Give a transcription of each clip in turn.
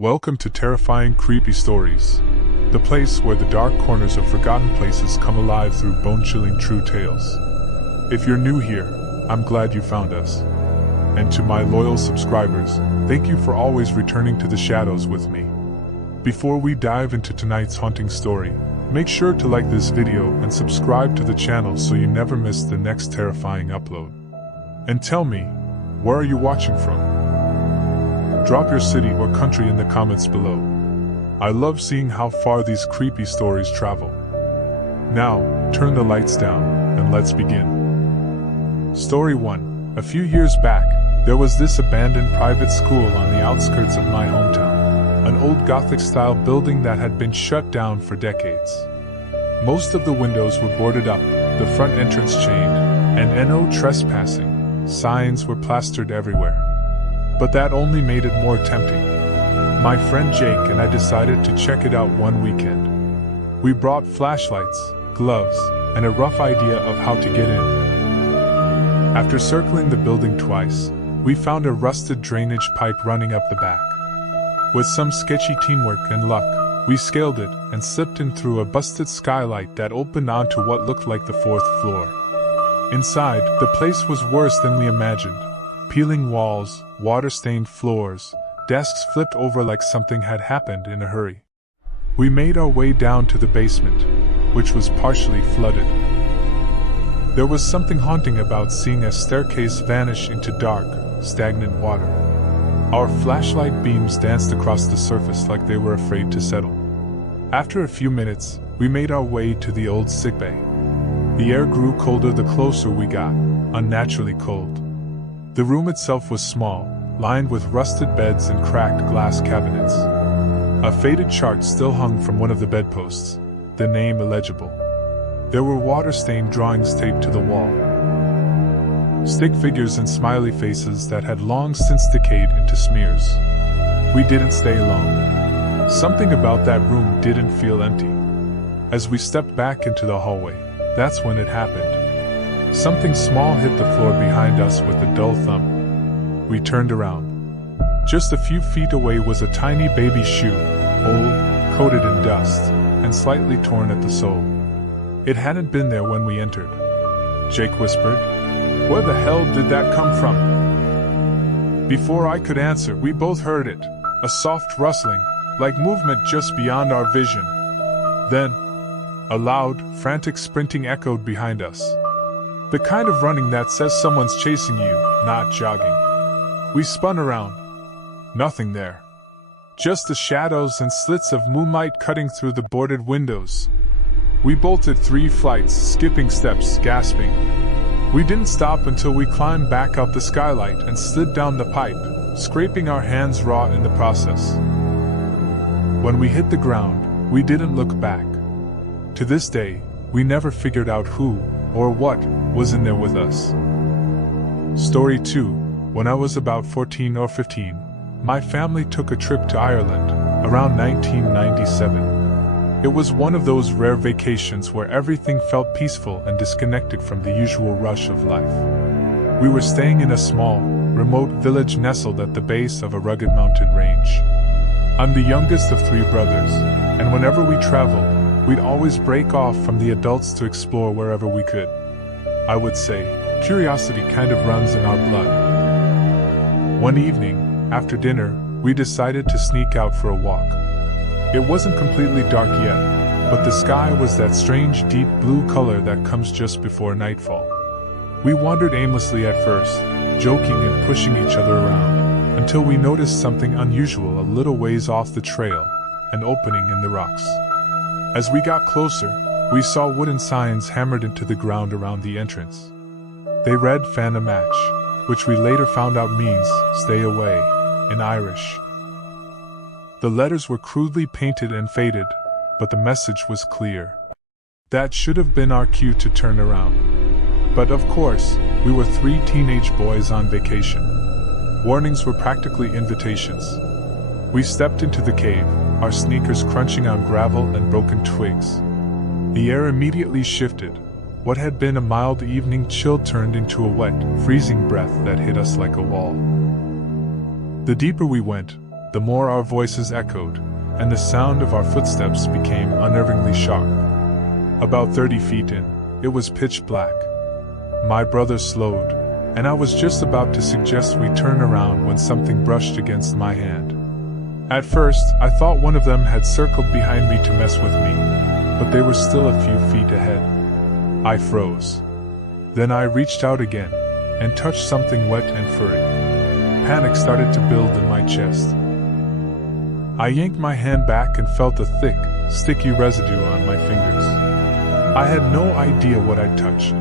Welcome to Terrifying Creepy Stories, the place where the dark corners of forgotten places come alive through bone-chilling true tales. If you're new here, I'm glad you found us. And to my loyal subscribers, thank you for always returning to the shadows with me. Before we dive into tonight's haunting story, make sure to like this video and subscribe to the channel so you never miss the next terrifying upload. And tell me, where are you watching from? Drop your city or country in the comments below. I love seeing how far these creepy stories travel. Now, turn the lights down, and let's begin. Story 1. A few years back, there was this abandoned private school on the outskirts of my hometown. An old Gothic-style building that had been shut down for decades. Most of the windows were boarded up, the front entrance chained, and "No trespassing" signs were plastered everywhere. But that only made it more tempting. My friend Jake and I decided to check it out one weekend. We brought flashlights, gloves, and a rough idea of how to get in. After circling the building twice, we found a rusted drainage pipe running up the back. With some sketchy teamwork and luck, we scaled it and slipped in through a busted skylight that opened onto what looked like the fourth floor. Inside, the place was worse than we imagined. Peeling walls, water-stained floors, desks flipped over like something had happened in a hurry. We made our way down to the basement, which was partially flooded. There was something haunting about seeing a staircase vanish into dark, stagnant water. Our flashlight beams danced across the surface like they were afraid to settle. After a few minutes, we made our way to the old sickbay. The air grew colder the closer we got, unnaturally cold. The room itself was small, lined with rusted beds and cracked glass cabinets. A faded chart still hung from one of the bedposts, the name illegible. There were water-stained drawings taped to the wall. Stick figures and smiley faces that had long since decayed into smears. We didn't stay long. Something about that room didn't feel empty. As we stepped back into the hallway, that's when it happened. Something small hit the floor behind us with a dull thump. We turned around. Just a few feet away was a tiny baby shoe, old, coated in dust, and slightly torn at the sole. It hadn't been there when we entered. Jake whispered, "Where the hell did that come from?" Before I could answer, we both heard it, a soft rustling, like movement just beyond our vision. Then, a loud, frantic sprinting echoed behind us. The kind of running that says someone's chasing you, not jogging. We spun around. Nothing there. Just the shadows and slits of moonlight cutting through the boarded windows. We bolted 3 flights, skipping steps, gasping. We didn't stop until we climbed back out the skylight and slid down the pipe, scraping our hands raw in the process. When we hit the ground, we didn't look back. To this day, we never figured out who or what was in there with us. Story 2. When I was about 14 or 15, my family took a trip to Ireland, around 1997. It was one of those rare vacations where everything felt peaceful and disconnected from the usual rush of life. We were staying in a small, remote village nestled at the base of a rugged mountain range. I'm the youngest of 3 brothers, and whenever we traveled, we'd always break off from the adults to explore wherever we could. I would say, curiosity kind of runs in our blood. One evening, after dinner, we decided to sneak out for a walk. It wasn't completely dark yet, but the sky was that strange deep blue color that comes just before nightfall. We wandered aimlessly at first, joking and pushing each other around, until we noticed something unusual a little ways off the trail, an opening in the rocks. As we got closer, we saw wooden signs hammered into the ground around the entrance. They read "Fan a match," which we later found out means "stay away" in Irish. The letters were crudely painted and faded, but the message was clear. That should have been our cue to turn around. But of course, we were 3 teenage boys on vacation. Warnings were practically invitations. We stepped into the cave, our sneakers crunching on gravel and broken twigs. The air immediately shifted. What had been a mild evening chill turned into a wet, freezing breath that hit us like a wall. The deeper we went, the more our voices echoed, and the sound of our footsteps became unnervingly sharp. About 30 feet in, it was pitch black. My brother slowed, and I was just about to suggest we turn around when something brushed against my hand. At first, I thought one of them had circled behind me to mess with me, but they were still a few feet ahead. I froze. Then I reached out again, and touched something wet and furry. Panic started to build in my chest. I yanked my hand back and felt a thick, sticky residue on my fingers. I had no idea what I'd touched,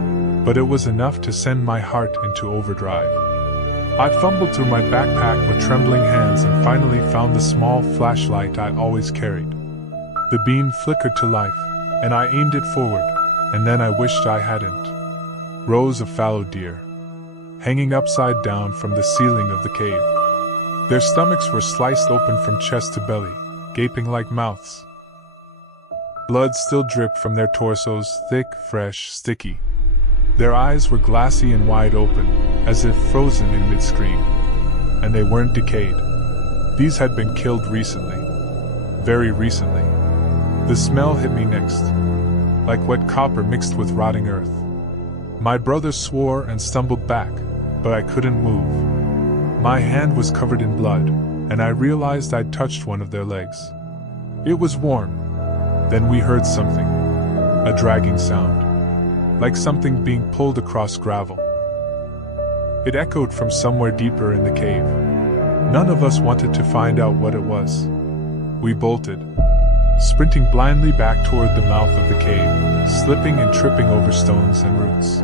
but it was enough to send my heart into overdrive. I fumbled through my backpack with trembling hands and finally found the small flashlight I always carried. The beam flickered to life, and I aimed it forward, and then I wished I hadn't. Rows of fallow deer, hanging upside down from the ceiling of the cave. Their stomachs were sliced open from chest to belly, gaping like mouths. Blood still dripped from their torsos, thick, fresh, sticky. Their eyes were glassy and wide open, as if frozen in mid-scream. And they weren't decayed. These had been killed recently. Very recently. The smell hit me next, like wet copper mixed with rotting earth. My brother swore and stumbled back, but I couldn't move. My hand was covered in blood, and I realized I'd touched one of their legs. It was warm. Then we heard something. A dragging sound, like something being pulled across gravel. It echoed from somewhere deeper in the cave. None of us wanted to find out what it was. We bolted, sprinting blindly back toward the mouth of the cave, slipping and tripping over stones and roots.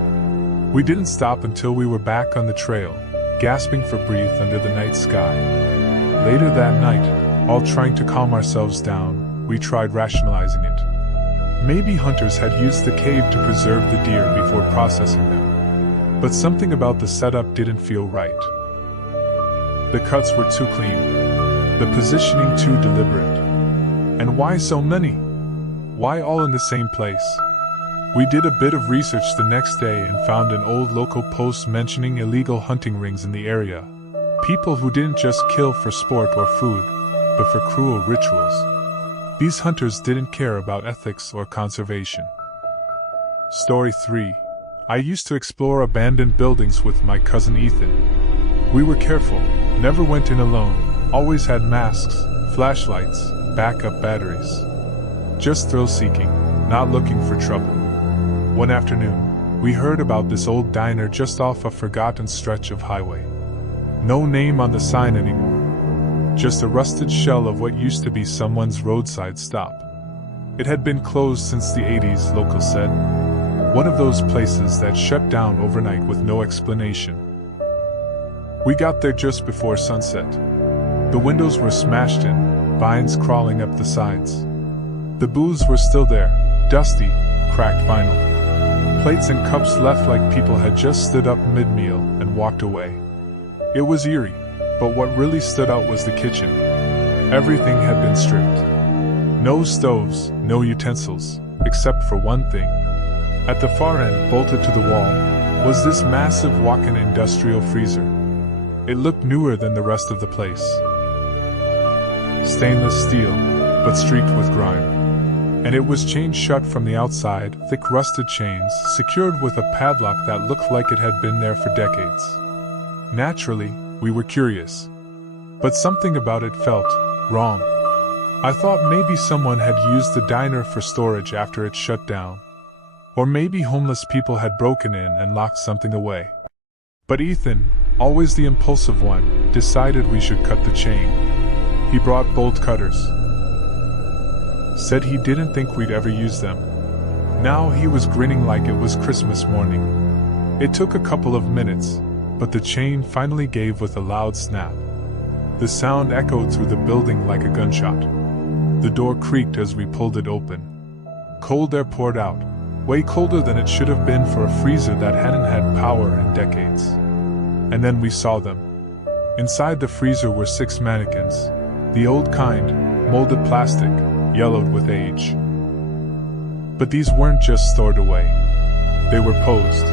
We didn't stop until we were back on the trail, gasping for breath under the night sky. Later that night, all trying to calm ourselves down, we tried rationalizing it. Maybe hunters had used the cave to preserve the deer before processing them. But something about the setup didn't feel right. The cuts were too clean, the positioning too deliberate. And why so many? Why all in the same place? We did a bit of research the next day and found an old local post mentioning illegal hunting rings in the area. People who didn't just kill for sport or food, but for cruel rituals. These hunters didn't care about ethics or conservation. Story 3. I used to explore abandoned buildings with my cousin Ethan. We were careful, never went in alone, always had masks, flashlights, backup batteries. Just thrill-seeking, not looking for trouble. One afternoon, we heard about this old diner just off a forgotten stretch of highway. No name on the sign anymore. Just a rusted shell of what used to be someone's roadside stop. It had been closed since the 80s, locals said. One of those places that shut down overnight with no explanation. We got there just before sunset. The windows were smashed in, vines crawling up the sides. The booths were still there, dusty, cracked vinyl. Plates and cups left like people had just stood up mid-meal and walked away. It was eerie, but what really stood out was the kitchen. Everything had been stripped. No stoves, no utensils, except for one thing. At the far end, bolted to the wall, was this massive walk-in industrial freezer. It looked newer than the rest of the place. Stainless steel, but streaked with grime. And it was chained shut from the outside, thick rusted chains, secured with a padlock that looked like it had been there for decades. Naturally, we were curious. But something about it felt wrong. I thought maybe someone had used the diner for storage after it shut down. Or maybe homeless people had broken in and locked something away. But Ethan, always the impulsive one, decided we should cut the chain. He brought bolt cutters. Said he didn't think we'd ever use them. Now he was grinning like it was Christmas morning. It took a couple of minutes, but the chain finally gave with a loud snap. The sound echoed through the building like a gunshot. The door creaked as we pulled it open. Cold air poured out, way colder than it should have been for a freezer that hadn't had power in decades. And then we saw them. Inside the freezer were 6 mannequins, the old kind, molded plastic, yellowed with age. But these weren't just stored away. They were posed.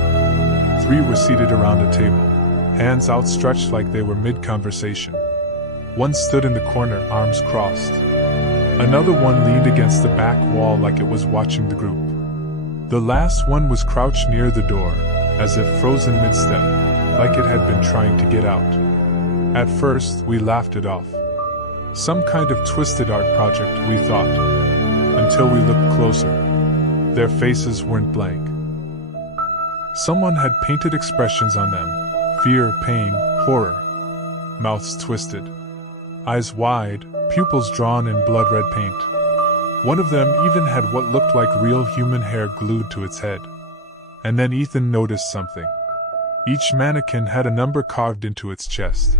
3 were seated around a table, hands outstretched like they were mid-conversation. One stood in the corner, arms crossed. Another one leaned against the back wall like it was watching the group. The last one was crouched near the door, as if frozen mid-step, like it had been trying to get out. At first, we laughed it off. Some kind of twisted art project, we thought. Until we looked closer. Their faces weren't blank. Someone had painted expressions on them: fear, pain, horror. Mouths twisted. Eyes wide, pupils drawn in blood-red paint. One of them even had what looked like real human hair glued to its head. And then Ethan noticed something. Each mannequin had a number carved into its chest.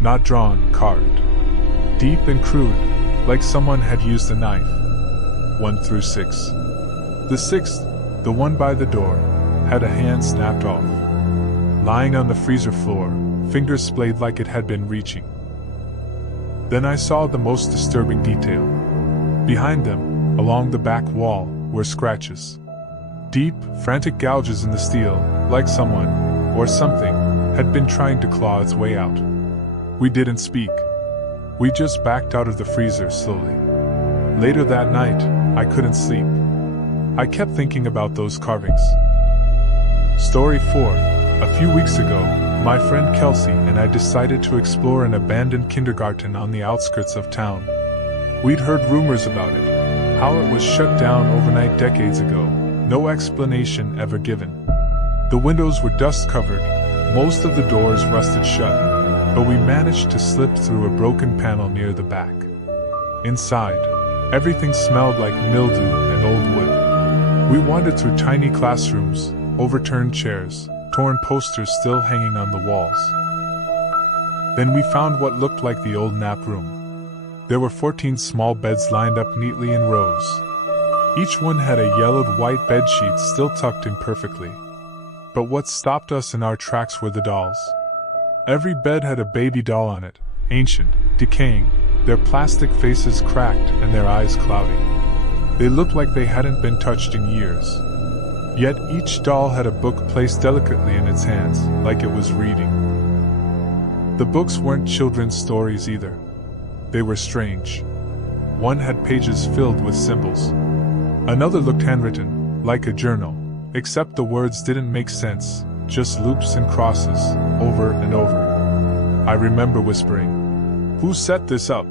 Not drawn, carved. Deep and crude, like someone had used a knife. 1 through 6. The sixth, the one by the door, had a hand snapped off. Lying on the freezer floor, fingers splayed like it had been reaching. Then I saw the most disturbing detail. Behind them, along the back wall, were scratches. Deep, frantic gouges in the steel, like someone, or something, had been trying to claw its way out. We didn't speak. We just backed out of the freezer slowly. Later that night, I couldn't sleep. I kept thinking about those carvings. Story 4. A few weeks ago, my friend Kelsey and I decided to explore an abandoned kindergarten on the outskirts of town. We'd heard rumors about it, how it was shut down overnight decades ago, no explanation ever given. The windows were dust-covered, most of the doors rusted shut, but we managed to slip through a broken panel near the back. Inside, everything smelled like mildew and old wood. We wandered through tiny classrooms, overturned chairs, torn posters still hanging on the walls. Then we found what looked like the old nap room. There were 14 small beds lined up neatly in rows. Each one had a yellowed white bedsheet still tucked in perfectly. But what stopped us in our tracks were the dolls. Every bed had a baby doll on it, ancient, decaying, their plastic faces cracked and their eyes cloudy. They looked like they hadn't been touched in years. Yet each doll had a book placed delicately in its hands, like it was reading. The books weren't children's stories either. They were strange. One had pages filled with symbols. Another looked handwritten, like a journal, except the words didn't make sense, just loops and crosses, over and over. I remember whispering, "Who set this up?"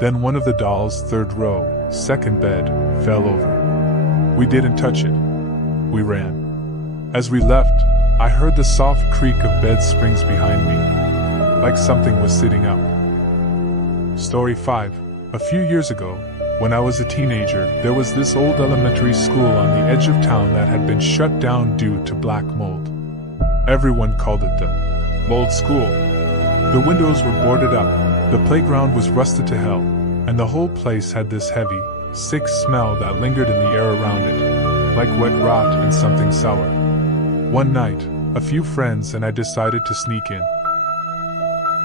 Then one of the dolls' third row, second bed, fell over. We didn't touch it. We ran. As we left, I heard the soft creak of bed springs behind me, like something was sitting up. Story 5. A few years ago, when I was a teenager, there was this old elementary school on the edge of town that had been shut down due to black mold. Everyone called it the mold school. The windows were boarded up, the playground was rusted to hell, and the whole place had this heavy, sick smell that lingered in the air around it, like wet rot and something sour. One night, a few friends and I decided to sneak in.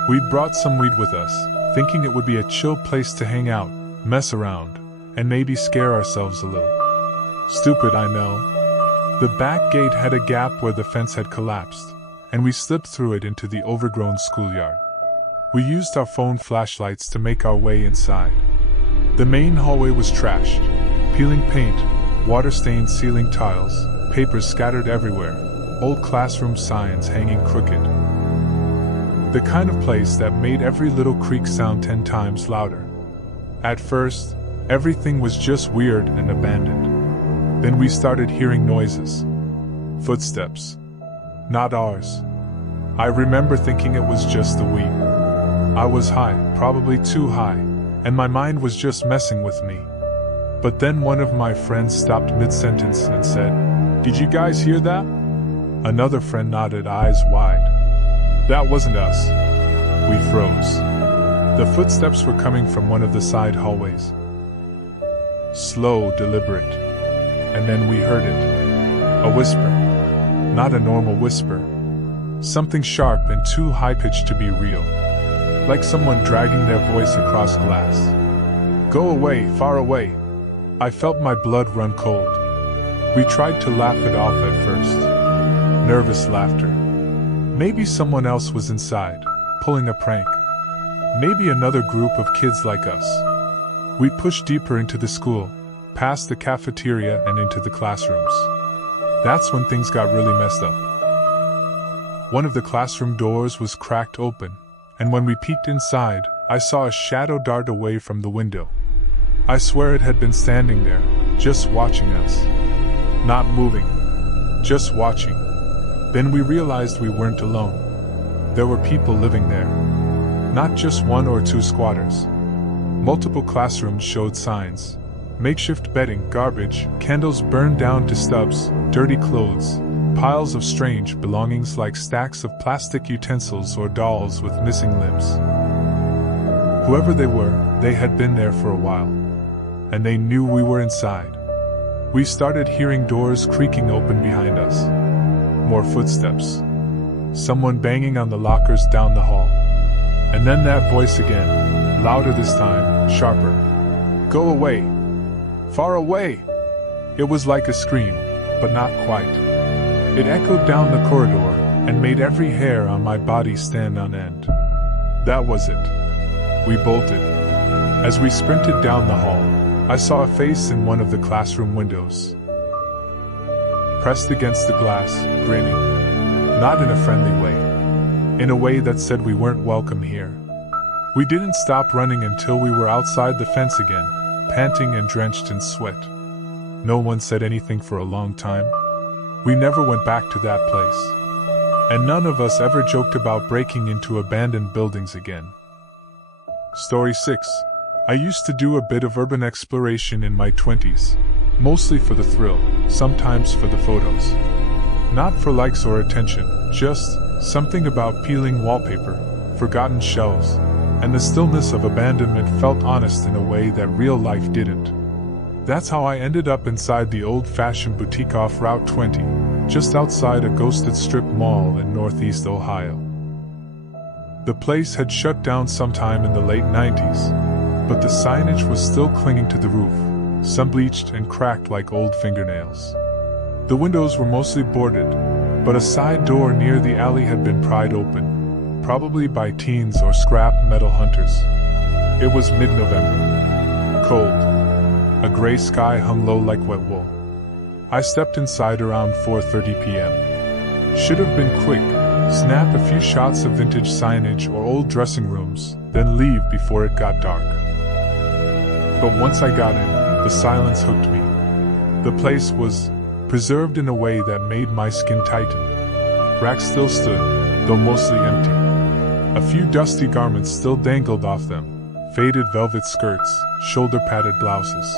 We'd brought some weed with us, thinking it would be a chill place to hang out, mess around, and maybe scare ourselves a little. Stupid, I know. The back gate had a gap where the fence had collapsed, and we slipped through it into the overgrown schoolyard. We used our phone flashlights to make our way inside. The main hallway was trashed, peeling paint, water-stained ceiling tiles, papers scattered everywhere, old classroom signs hanging crooked. The kind of place that made every little creak sound 10 times louder. At first, everything was just weird and abandoned. Then we started hearing noises. Footsteps. Not ours. I remember thinking it was just the weed. I was high, probably too high, and my mind was just messing with me. But then one of my friends stopped mid-sentence and said, "Did you guys hear that?" Another friend nodded, eyes wide. That wasn't us. We froze. The footsteps were coming from one of the side hallways. Slow, deliberate. And then we heard it. A whisper. Not a normal whisper. Something sharp and too high-pitched to be real. Like someone dragging their voice across glass. "Go away, far away." I felt my blood run cold. We tried to laugh it off at first. Nervous laughter. Maybe someone else was inside, pulling a prank. Maybe another group of kids like us. We pushed deeper into the school, past the cafeteria and into the classrooms. That's when things got really messed up. One of the classroom doors was cracked open, and when we peeked inside, I saw a shadow dart away from the window. I swear it had been standing there, just watching us. Not moving, just watching. Then we realized we weren't alone. There were people living there. Not just one or two squatters. Multiple classrooms showed signs. Makeshift bedding, garbage, candles burned down to stubs, dirty clothes, piles of strange belongings like stacks of plastic utensils or dolls with missing limbs. Whoever they were, they had been there for a while. And they knew we were inside. We started hearing doors creaking open behind us. More footsteps. Someone banging on the lockers down the hall. And then that voice again, louder this time, sharper. Go away! Far away! It was like a scream, but not quite. It echoed down the corridor and made every hair on my body stand on end. That was it. We bolted. As we sprinted down the hall, I saw a face in one of the classroom windows. Pressed against the glass, grinning. Not in a friendly way. In a way that said we weren't welcome here. We didn't stop running until we were outside the fence again, panting and drenched in sweat. No one said anything for a long time. We never went back to that place. And none of us ever joked about breaking into abandoned buildings again. Story 6. I used to do a bit of urban exploration in my 20s, mostly for the thrill, sometimes for the photos. Not for likes or attention, just something about peeling wallpaper, forgotten shelves, and the stillness of abandonment felt honest in a way that real life didn't. That's how I ended up inside the old-fashioned boutique off Route 20, just outside a ghosted strip mall in Northeast Ohio. The place had shut down sometime in the late 90s, but the signage was still clinging to the roof, sun-bleached and cracked like old fingernails. The windows were mostly boarded, but a side door near the alley had been pried open, probably by teens or scrap metal hunters. It was mid-November. Cold. A gray sky hung low like wet wool. I stepped inside around 4:30 p.m. Should have been quick, snap a few shots of vintage signage or old dressing rooms, then leave before it got dark. But once I got in, the silence hooked me. The place was preserved in a way that made my skin tighten. Racks still stood, though mostly empty. A few dusty garments still dangled off them, faded velvet skirts, shoulder-padded blouses.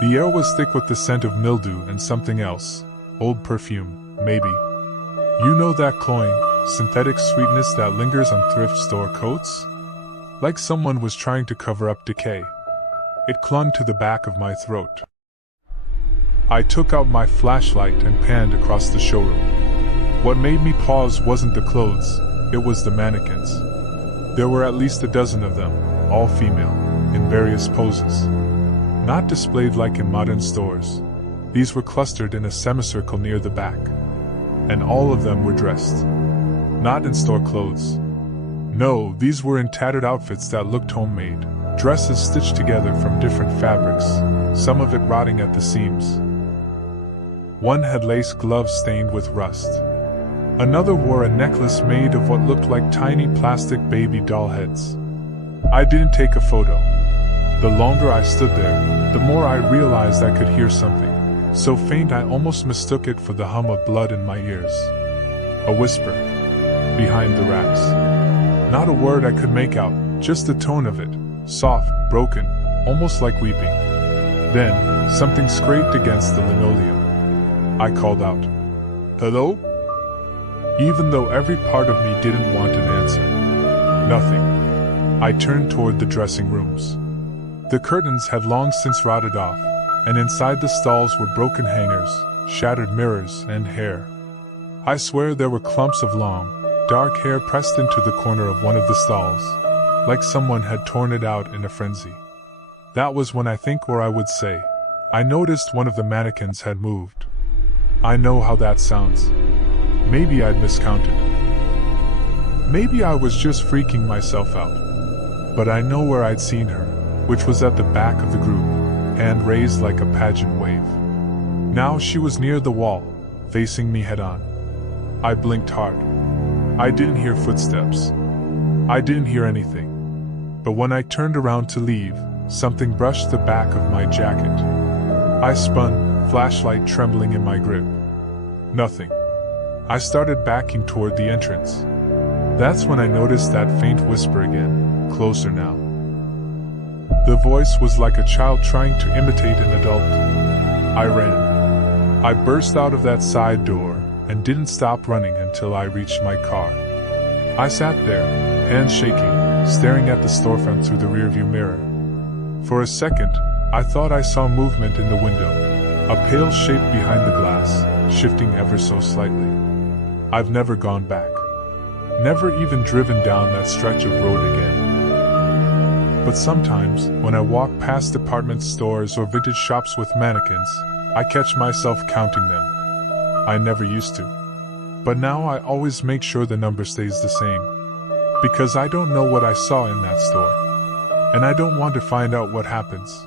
The air was thick with the scent of mildew and something else, old perfume, maybe. You know that cloying, synthetic sweetness that lingers on thrift store coats? Like someone was trying to cover up decay. It clung to the back of my throat. I took out my flashlight and panned across the showroom. What made me pause wasn't the clothes, it was the mannequins. There were at least a dozen of them, all female, in various poses. Not displayed like in modern stores. These were clustered in a semicircle near the back. And all of them were dressed. Not in store clothes. No, these were in tattered outfits that looked homemade. Dresses stitched together from different fabrics, some of it rotting at the seams. One had lace gloves stained with rust. Another wore a necklace made of what looked like tiny plastic baby doll heads. I didn't take a photo. The longer I stood there, the more I realized I could hear something, so faint I almost mistook it for the hum of blood in my ears. A whisper. Behind the racks. Not a word I could make out, just the tone of it, soft, broken, almost like weeping. Then, something scraped against the linoleum. I called out, "Hello?" Even though every part of me didn't want an answer. Nothing. I turned toward the dressing rooms. The curtains had long since rotted off, and inside the stalls were broken hangers, shattered mirrors, and hair. I swear there were clumps of long, dark hair pressed into the corner of one of the stalls, like someone had torn it out in a frenzy. That was when I would say, I noticed one of the mannequins had moved. I know how that sounds. Maybe I'd miscounted. Maybe I was just freaking myself out. but I know where I'd seen her, which was at the back of the group, hand raised like a pageant wave. Now she was near the wall, facing me head-on. I blinked hard. I didn't hear footsteps. I didn't hear anything. But when I turned around to leave, something brushed the back of my jacket. I spun, flashlight trembling in my grip. Nothing. I started backing toward the entrance. That's when I noticed that faint whisper again, closer now. The voice was like a child trying to imitate an adult. I ran. I burst out of that side door and didn't stop running until I reached my car. I sat there, hands shaking, staring at the storefront through the rearview mirror. For a second, I thought I saw movement in the window, a pale shape behind the glass, shifting ever so slightly. I've never gone back. Never even driven down that stretch of road again. But sometimes, when I walk past department stores or vintage shops with mannequins, I catch myself counting them. I never used to. But now I always make sure the number stays the same. Because I don't know what I saw in that store. And I don't want to find out what happens.